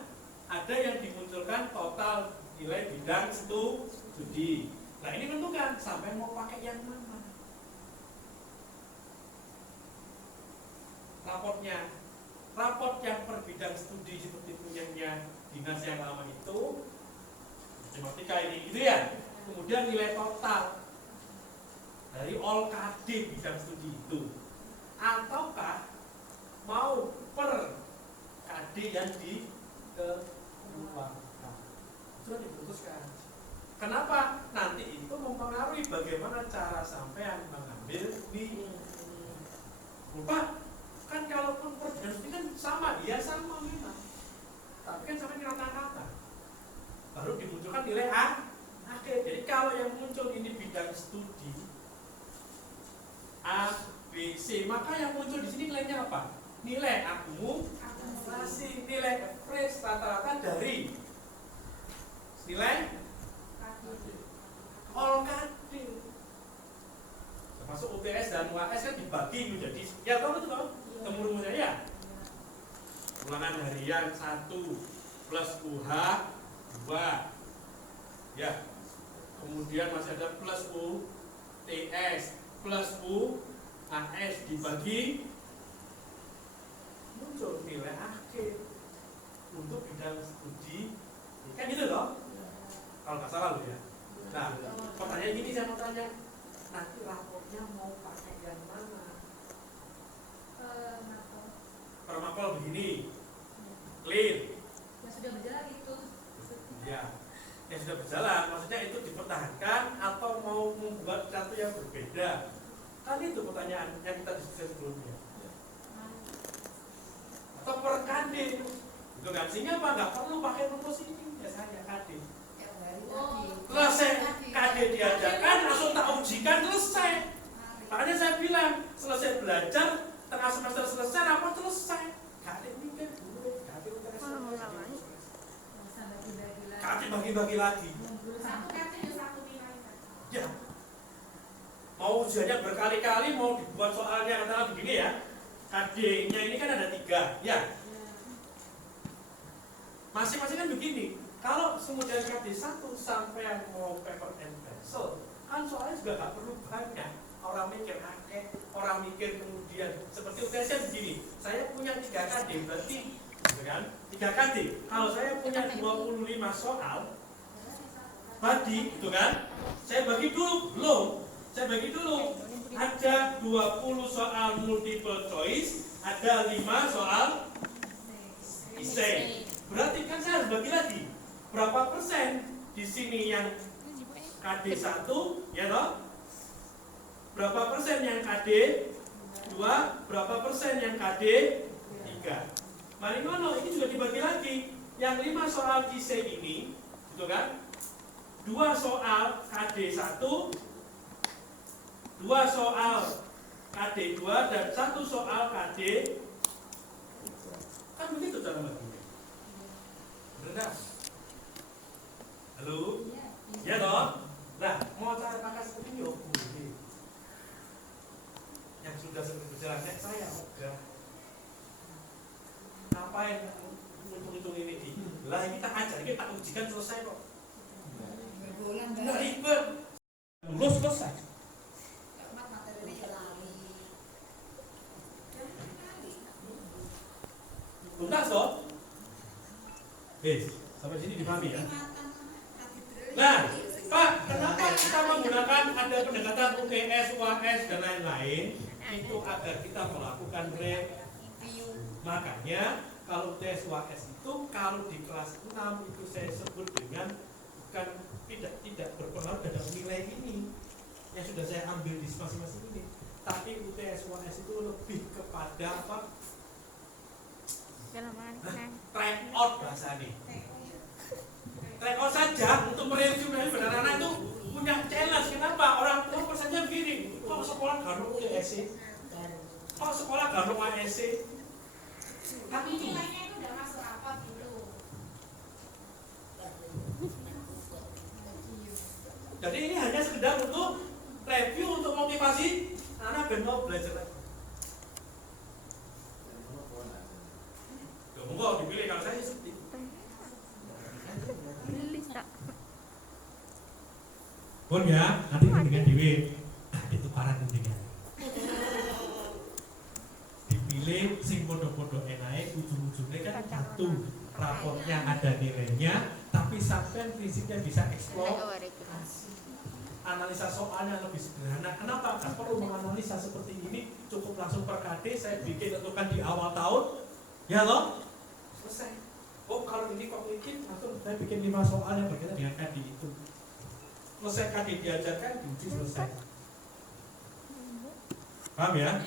ada yang dimunculkan total nilai bidang studi. Nah ini menentukan sampai mau pakai yang mana. Rapot yang per bidang studi seperti punyanya dinas yang lama itu, matematika ini, gitu ya. Kemudian nilai total dari all KD bidang studi itu, ataukah mau per KD yang dikeluarkan. Itu diputuskan. Kenapa? Nanti itu mempengaruhi bagaimana cara sampean mengambil nilai. Lupa, kan kalaupun per bidang studi kan sama, dia sama memang. Tapi kan sampai rata-rata. Baru dimunculkan nilai akhir. Jadi kalau yang muncul ini bidang studi A, B, C, maka yang muncul di sini nilainya apa? Nilai akumulasi, nilai average rata-rata dari nilai all KD. Termasuk UTS dan UAS kan dibagi menjadi, ya tahu itu tahu? Temu-temunya ya. Ulangan harian 1 plus UH 2. Ya. Kemudian masih ada plus UTS plus UAS dibagi muncul nilai akhir untuk bidang studi, kan gitu loh, kalau nggak salah loh ya. Nah, pertanyaan gini saya mau tanya, nanti raportnya mau pakai yang mana? Per mapel begini, clear. Yang sudah berjalan itu. Ya, yang sudah berjalan, maksudnya itu dipertahankan atau mau membuat satu yang berbeda? Kan itu pertanyaan yang kita diskusi sebelumnya. Atau per KD itu kan, sehingga apa? Nggak perlu pakai rumus ini biasanya KD. Selesai KD diajarkan, langsung tak ujikan, selesai. Makanya saya bilang, selesai belajar, tengah semester selesai, rapor selesai. KD mikir dulu, KD KD bagi-bagi lagi. Satu KD ya satu nilai. Ya. Mau ujiannya berkali-kali, mau dibuat soalnya katakan begini ya. KD-nya ini kan ada 3, ya. Masing-masing kan begini. Kalau kemudian KD 1 sampai yang mau paper and pencil, kan soalnya juga nggak perlu banyak. Orang mikir akeh, orang mikir kemudian seperti UTS begini. Saya punya 3 KD, berarti, gitu kan? 3 KD. Kalau saya punya 25 soal, tadi, gitu kan? Saya bagi dulu, belum. Saya bagi dulu. Ada 20 soal multiple choice, ada 5 soal essay. Berarti kan saya harus bagi lagi. Berapa persen di sini yang KD 1, ya toh? Berapa persen yang KD 2, berapa persen yang KD 3. Mari ngono, ini juga dibagi lagi. Yang 5 soal essay ini, gitu kan? 2 soal KD 1, 2 soal KD 2 dan 1 soal KD. Kan begitu cara baginya. Benar? Halo? Ya toh? ngapain hitung ini di lah kita ajar kita ujikan selesai kok nggak ribet lulus selesai tuntas toh sampai sini dipahami ya. Nah Pak, kenapa kita menggunakan ada pendekatan UTS, UAS dan lain-lain itu agar kita melakukan review. Makanya kalau UTS, UAS itu kalau di kelas 6 itu saya sebut dengan bukan tidak berpengaruh terhadap nilai ini yang sudah saya ambil di masing-masing ini, tapi UTS, UAS itu lebih kepada apa? Try out bahasa ini. Try out saja untuk mereview anak-anak itu punya challenge. Kenapa? Orang tua pesannya begini, kok sekolah garuk UTS, kok sekolah garuk ASC. Tapi nilainya itu udah masuk rapot gitu. Jadi ini hanya sekedar untuk review, untuk motivasi anak ben mau belajar lagi. Monggo dipilih, kalau saya seperti pun ya, nanti dengan Dewi itu para kunjungan dipilih sing podo-podo enae, ujung-ujungnya kan satu raportnya ada nilainya, tapi sampai prinsipnya bisa eksplorasi, analisa soalnya lebih sederhana. Kenapa? Kan perlu menganalisa seperti ini, cukup langsung per KD saya bikin tentukan di awal tahun, ya loh, selesai. Oh kalau ini kok bikin, langsung saya bikin 5 soal yang berkaitan dengan KD itu. Selesai KD diajarkan, diuji selesai. Paham ya?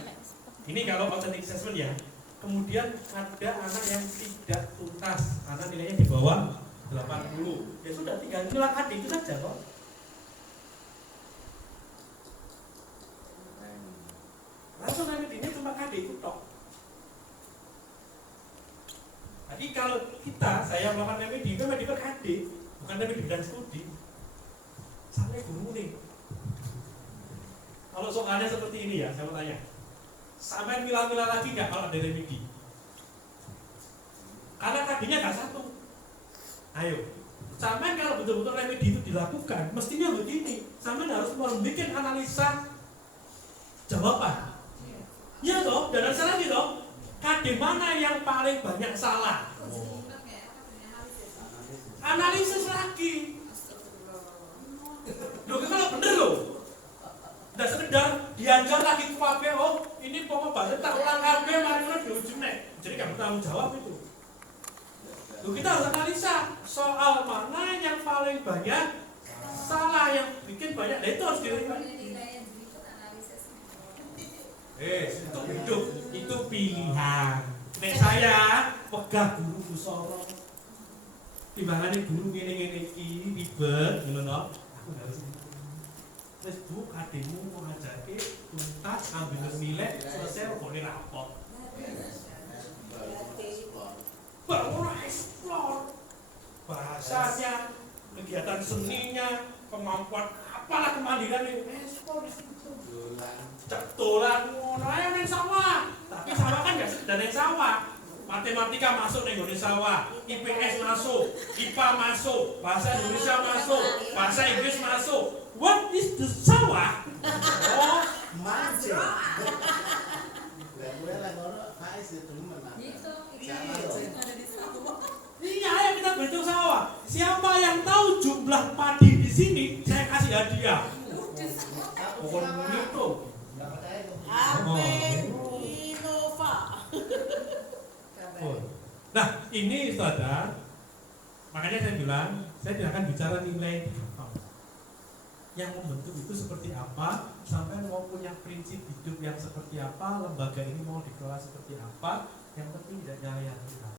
Ini kalau authentic assessment ya. Kemudian ada anak yang tidak tuntas, anak nilainya di bawah 80. Ya sudah, tinggal nilai KD itu saja kok. Langsung nanti ini cuma KD itu tok. Jadi kalau saya melakukan remedi, itu remedi per KD, bukan remedi bidang studi. Sampai guru nih. Kalau soalnya seperti ini ya, saya mau tanya. Sampai milah-milah lagi nggak kalau ada remedi? Karena KD-nya nggak satu. Ayo, sampai kalau betul-betul remedi itu dilakukan, mestinya begini. Sampai harus membuat analisa jawaban. Ya toh, dan analisa lagi toh. KD mana yang paling banyak salah? Analisis lagi. Loh, kalau bener loh. Nggak sekedar diajar lagi ke KB, oh ini pokok bahasa tak ulang KB, mari di ujung nek. Jadi kamu tanggung jawab itu. Loh, kita harus analisa soal mana yang paling banyak salah, yang bikin banyak. Nah itu harus dilihat. Itu hidup, itu pilihan. Nek saya pegah guru Busoro. Timbangannya guru ngene-ngene iki ribet, ngono. Aku harus terus Bu, adikmu mau ngajake tuntas ambil nilai selesai kok rapot. Baru explore bahasanya, kegiatan seninya, kemampuan apalah kemandirian ini, explore itu. Cetulan ngono ae ning sawah. Tapi sawah kan enggak sekedar ning sawah. Matematika masuk ning gone sawah, IPS masuk, IPA masuk, bahasa Indonesia masuk, bahasa Inggris masuk. What is the sawah? Oh, manja. Lah kowe lah ngono faiz itu menang. Gitu. Iya, ayo kita berhitung sawah. Siapa yang tahu jumlah padi di sini, saya kasih hadiah. Pokoknya itu. Innova. Nah, ini saudara. Makanya saya bilang, saya tidak akan bicara nilai yang membentuk itu seperti apa, sampai mau punya prinsip hidup yang seperti apa, lembaga ini mau dikelola seperti apa, yang penting tidak nyalahin kita.